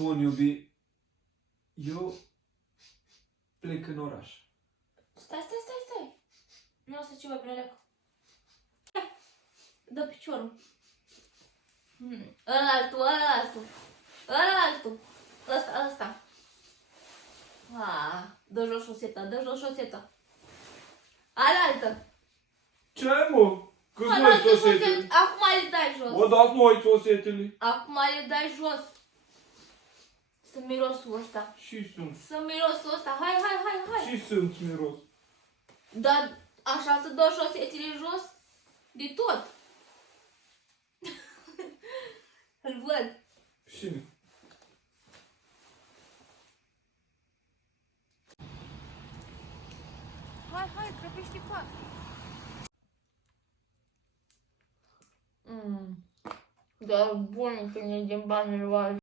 Bun, iubi. Eu plec în oraș. Stai. Nu o să ceva bine leacă. Dă piciorul. Ăla-altul. Ăsta. Dă jos șoseta. Alaltă. Ce mă? Cât noi șosetele? Acum le dai jos. Bă, dați noi șosetele. Acum le dai jos. Să mirosul ăsta. Și sunt. Hai. Și sunt miros. Dar așa să dau șosetele jos? De tot. Îl văd. Și Hai, crăpește fac. Dar bun când e din bani luați.